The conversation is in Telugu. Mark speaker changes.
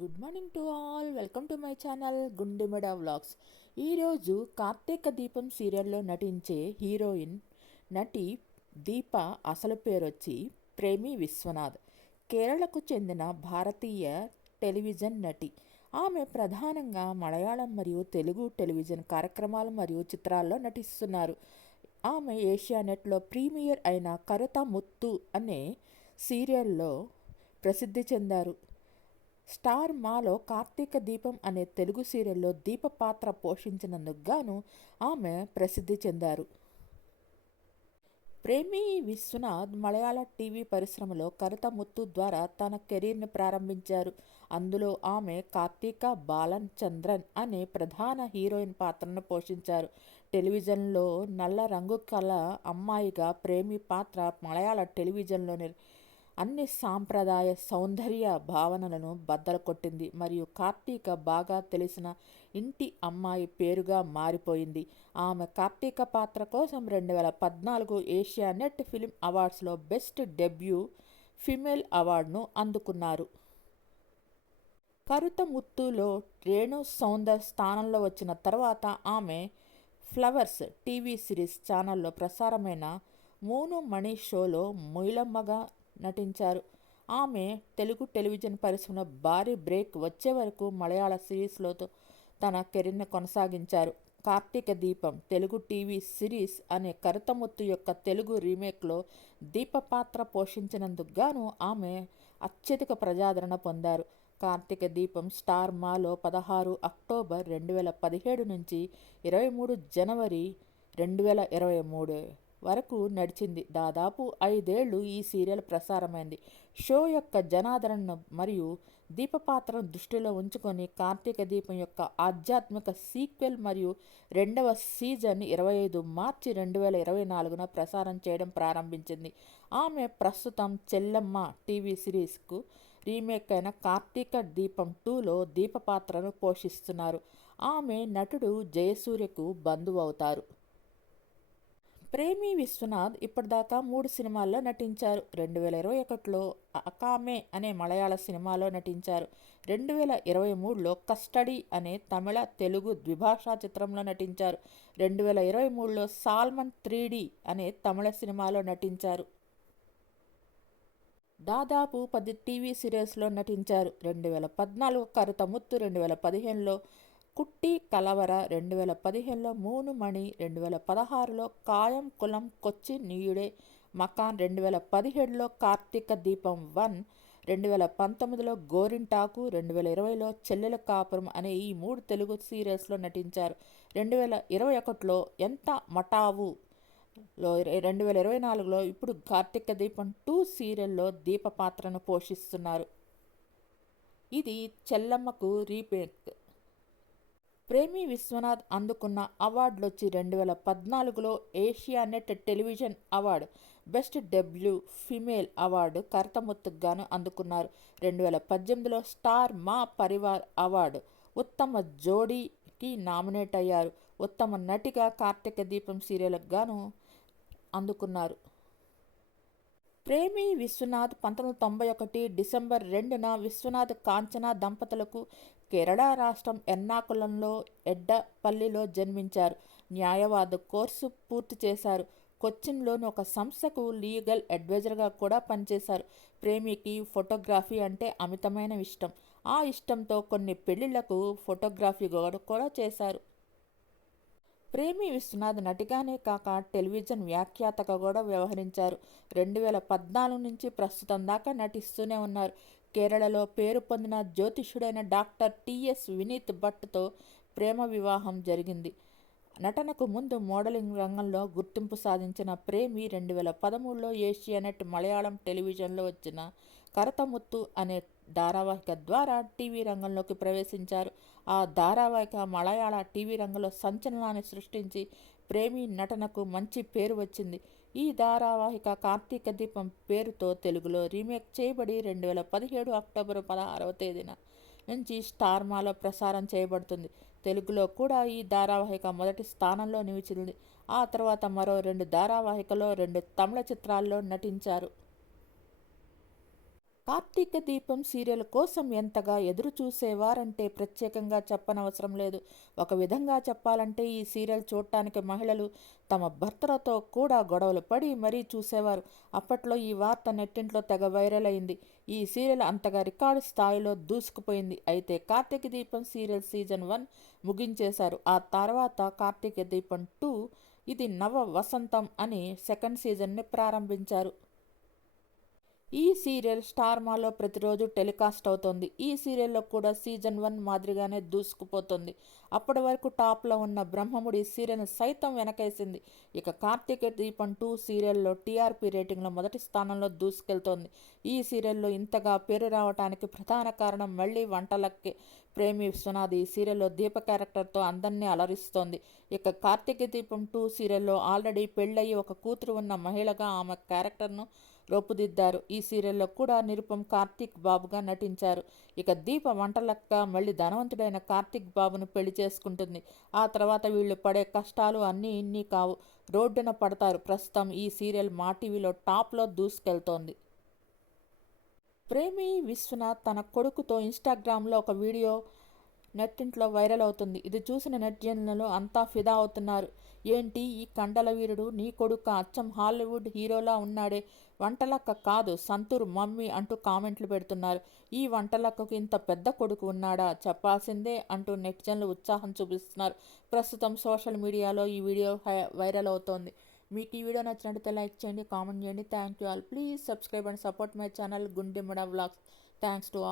Speaker 1: Good morning to all. Welcome to my channel Gundemeda vlogs. ఈరోజు కార్తీక దీపం సీరియల్లో నటించే హీరోయిన్ నటి దీప అసలు పేరు వచ్చి ప్రేమి విశ్వనాథ్ కేరళకు చెందిన భారతీయ టెలివిజన్ నటి. ఆమె ప్రధానంగా మలయాళం మరియు తెలుగు టెలివిజన్ కార్యక్రమాలు మరియు చిత్రాల్లో నటిస్తున్నారు. ఆమె ఏషియానెట్లో ప్రీమియర్ అయిన కరుత ముత్తు అనే సీరియల్లో ప్రసిద్ధి చెందారు. స్టార్ మాలో కార్తీక దీపం అనే తెలుగు సీరియల్లో దీప పాత్ర పోషించినందుకు గాను ఆమె ప్రసిద్ధి చెందారు. ప్రేమి విశ్వనాథ్ మలయాళ టీవీ పరిశ్రమలో కరుత ముత్తు ద్వారా తన కెరీర్ని ప్రారంభించారు. అందులో ఆమె కార్తీక బాలన్ చంద్రన్ అనే ప్రధాన హీరోయిన్ పాత్రను పోషించారు. టెలివిజన్లో నల్ల రంగు కల అమ్మాయిగా ప్రేమి పాత్ర మలయాళ టెలివిజన్లోని అన్ని సాంప్రదాయ సౌందర్య భావనలను బద్దలు కొట్టింది మరియు కార్తీక బాగా తెలిసిన ఇంటి అమ్మాయి పేరుగా మారిపోయింది. ఆమె కార్తీక పాత్ర కోసం రెండు వేల పద్నాలుగు ఏషియా నెట్ ఫిల్మ్ అవార్డ్స్లో బెస్ట్ డెబ్యూ ఫిమేల్ అవార్డును అందుకున్నారు. కరుత ముత్తులో రేణు సౌందర్ స్థానంలో వచ్చిన తర్వాత ఆమె ఫ్లవర్స్ టీవీ సిరీస్ ఛానల్లో ప్రసారమైన మూను మణి షోలో మొయిలమ్మగా నటించారు. ఆమె తెలుగు టెలివిజన్ పరిశ్రమ భారీ బ్రేక్ వచ్చే వరకు మలయాళ సిరీస్లో తన కెరీర్ని కొనసాగించారు. కార్తీక దీపం తెలుగు టీవీ సిరీస్ అనే కరతముత్తు యొక్క తెలుగు రీమేక్లో దీప పాత్ర పోషించినందుకు గాను ఆమె అత్యధిక ప్రజాదరణ పొందారు. కార్తీక దీపం స్టార్ మాలో పదహారు అక్టోబర్ రెండు వేల పదిహేడు నుంచి ఇరవై మూడు జనవరి రెండు వేల ఇరవై మూడు. వరకు నడిచింది. దాదాపు ఐదేళ్ళు ఈ సీరియల్ ప్రసారమైంది. షో యొక్క జనాదరణను మరియు దీపపాత్రను దృష్టిలో ఉంచుకొని కార్తీక దీపం యొక్క ఆధ్యాత్మిక సీక్వెల్ మరియు రెండవ సీజన్ ఇరవై ఐదు మార్చి రెండు వేల ఇరవై నాలుగున ప్రసారం చేయడం ప్రారంభించింది. ఆమె ప్రస్తుతం చెల్లమ్మ టీవీ సిరీస్కు రీమేక్ అయిన కార్తీక దీపం టూలో దీపపాత్రను పోషిస్తున్నారు. ఆమె నటుడు జయసూర్యకు బంధువు అవుతారు. ప్రేమి విశ్వనాథ్ ఇప్పటిదాకా మూడు సినిమాల్లో నటించారు. రెండు వేల ఇరవై ఒకటిలో అకామే అనే మలయాళ సినిమాలో నటించారు. రెండు వేల ఇరవై మూడులో కస్టడీ అనే తమిళ తెలుగు ద్విభాషా చిత్రంలో నటించారు. రెండు వేల ఇరవై మూడులో సాల్మన్ త్రీడీ అనే తమిళ సినిమాలో నటించారు. దాదాపు పది టీవీ సీరియల్స్లో నటించారు. రెండు వేల పద్నాలుగు కరుత ముత్తు రెండు వేల పదిహేనులో కుట్టి కలవర రెండు వేల పదిహేనులో మూను మణి రెండు వేల పదహారులో కాయం కులం కొచ్చి నీయుడే మకాన్ రెండు వేల పదిహేడులో కార్తీక దీపం వన్ రెండు వేల పంతొమ్మిదిలో గోరింటాకు రెండు వేల ఇరవైలో చెల్లెల కాపురం అనే ఈ మూడు తెలుగు సీరియల్స్లో నటించారు. రెండు వేల ఇరవై ఒకటిలో ఎంత మటావు లో రెండు వేల ఇరవై నాలుగులో ఇప్పుడు కార్తీక దీపం టూ సీరియల్లో దీప పాత్రను పోషిస్తున్నారు. ఇది చెల్లమ్మకు రీమేక్ ప్రేమి విశ్వనాథ్ అందుకున్న అవార్డులు వచ్చి రెండు వేల పద్నాలుగులో Asianet television award best debut female award కర్తముత్తుకు గాను అందుకున్నారు. రెండు వేల పద్దెనిమిదిలో స్టార్ మా పరివార్ అవార్డు ఉత్తమ జోడీకి నామినేట్ అయ్యారు. ఉత్తమ నటిగా కార్తీక దీపం సీరియల్కు గాను అందుకున్నారు. ప్రేమి విశ్వనాథ్ పంతొమ్మిది తొంభై ఒకటి డిసెంబర్ రెండున విశ్వనాథ్ కాంచన దంపతులకు కేరళ రాష్ట్రం ఎర్నాకుళంలో ఎడ్డపల్లిలో జన్మించారు. న్యాయవాద కోర్సు పూర్తి చేశారు. కొచ్చిన్లోని ఒక సంస్థకు లీగల్ అడ్వైజర్గా కూడా పనిచేశారు. ప్రేమికి ఫోటోగ్రఫీ అంటే అమితమైన ఇష్టం. ఆ ఇష్టంతో కొన్ని పెళ్ళిళ్ళకు ఫోటోగ్రఫీ కూడా చేశారు. ప్రేమి విశ్వనాథ్ నటిగానే కాక టెలివిజన్ వ్యాఖ్యాతగా కూడా వ్యవహరించారు. రెండు వేల పద్నాలుగు నుంచి ప్రస్తుతం దాకా నటిస్తూనే ఉన్నారు. కేరళలో పేరు పొందిన జ్యోతిష్యుడైన డాక్టర్ టిఎస్ వినీత్ భట్తో ప్రేమ వివాహం జరిగింది. నటనకు ముందు మోడలింగ్ రంగంలో గుర్తింపు సాధించిన ప్రేమి రెండు వేల పదమూడులో ఏషియానెట్ మలయాళం టెలివిజన్లో వచ్చిన కరతముత్తు అనే ధారావాహిక ద్వారా టీవీ రంగంలోకి ప్రవేశించారు. ఆ ధారావాహిక మలయాళ టీవీ రంగంలో సంచలనాన్ని సృష్టించి ప్రేమి నటనకు మంచి పేరు వచ్చింది. ఈ ధారావాహిక కార్తీక దీపం పేరుతో తెలుగులో రీమేక్ చేయబడి రెండు వేల పదిహేడు అక్టోబర్ పదహారవ తేదీన నుంచి స్టార్మాలో ప్రసారం చేయబడుతుంది. తెలుగులో కూడా ఈ ధారావాహిక మొదటి స్థానంలో నిలిచింది. ఆ తర్వాత మరో రెండు ధారావాహికలో రెండు తమిళ చిత్రాల్లో నటించారు. కార్తీక దీపం సీరియల్ కోసం ఎంతగా ఎదురు చూసేవారంటే ప్రత్యేకంగా చెప్పనవసరం లేదు. ఒక విధంగా చెప్పాలంటే ఈ సీరియల్ చూడటానికి మహిళలు తమ భర్తలతో కూడా గొడవలు పడి మరీ చూసేవారు. అప్పట్లో ఈ వార్త నెట్టింట్లో తెగ వైరల్ అయింది. ఈ సీరియల్ అంతగా రికార్డు స్థాయిలో దూసుకుపోయింది. అయితే కార్తీక దీపం సీరియల్ సీజన్ వన్ ముగించేశారు. ఆ తర్వాత కార్తీక దీపం టూ ఇది నవ వసంతం అని సెకండ్ సీజన్ని ప్రారంభించారు. ఈ సీరియల్ స్టార్ మాలో ప్రతిరోజు టెలికాస్ట్ అవుతోంది. ఈ సీరియల్లో కూడా సీజన్ వన్ మాదిరిగానే దూసుకుపోతుంది. అప్పటి వరకు టాప్లో ఉన్న బ్రహ్మముడి సీరియల్ సైతం వెనకేసింది. ఇక కార్తీక దీపం టూ సీరియల్లో టీఆర్పీ రేటింగ్లో మొదటి స్థానంలో దూసుకెళ్తోంది. ఈ సీరియల్లో ఇంతగా పేరు రావడానికి ప్రధాన కారణం మళ్ళీ వంటలకి ప్రేమి విశ్వనాథ్ ఈ సీరియల్లో దీప క్యారెక్టర్తో అందరినీ అలరిస్తోంది. ఇక కార్తీక దీపం టూ సీరియల్లో ఆల్రెడీ పెళ్ళయి ఒక కూతురు ఉన్న మహిళగా ఆమె క్యారెక్టర్ను రూపుదిద్దారు. ఈ సీరియల్లో కూడా నిరుపం కార్తీక్ బాబుగా నటించారు. ఇక దీప వంటలక్క మళ్ళీ ధనవంతుడైన కార్తీక్ బాబును పెళ్ళి చేసుకుంటుంది. ఆ తర్వాత వీళ్ళు పడే కష్టాలు అన్నీ ఇన్ని కావు. రోడ్డున పడతారు. ప్రస్తుతం ఈ సీరియల్ మా టీవీలో టాప్లో దూసుకెళ్తోంది. ప్రేమి విశ్వనాథ్ తన కొడుకుతో ఇన్స్టాగ్రామ్లో ఒక వీడియో నెట్టింట్లో వైరల్ అవుతుంది. ఇది చూసిన నెట్జన్లలో అంతా ఫిదా అవుతున్నారు. ఏంటి? ఈ కండల వీరుడు నీ కొడుక అచ్చం హాలీవుడ్ హీరోలా ఉన్నాడే. వంటలక్క కాదు సంతూర్ మమ్మీ అంటూ కామెంట్లు పెడుతున్నారు. ఈ వంటలక్కకు ఇంత పెద్ద కొడుకు ఉన్నాడా? చెప్పాల్సిందే అంటూ నెట్జన్లు ఉత్సాహం చూపిస్తున్నారు. ప్రస్తుతం సోషల్ మీడియాలో ఈ వీడియో వైరల్ అవుతోంది. మీకు ఈ వీడియో నచ్చినట్లయితే లైక్ చేయండి కామెంట్ చేయండి. Thank you all. Please subscribe and support my channel Gundemmada vlogs. Thanks to all.